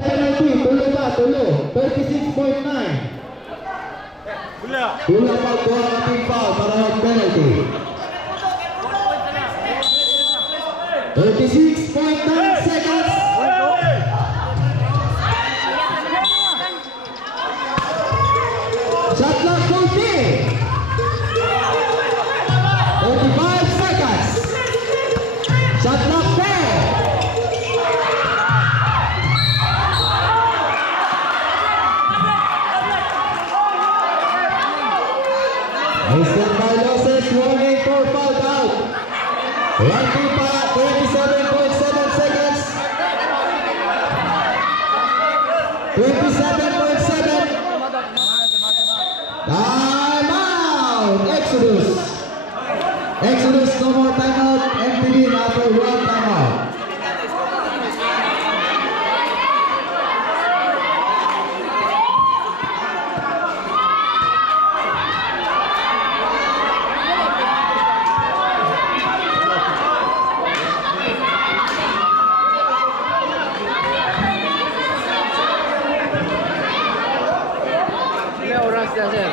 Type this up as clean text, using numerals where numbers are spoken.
Penalty, tulo ba? Tulo. 36.9. Tulo pagkuha ng ating foul para mag-penalty. 36.9 seconds. Shot clock 40. 35 seconds. Shot clock 4. Christian Carloses warning for foul out. 27.7 seconds. 27.7. Time out. Exodus, no more timeout. MTV now for one timeout. Oras na sir.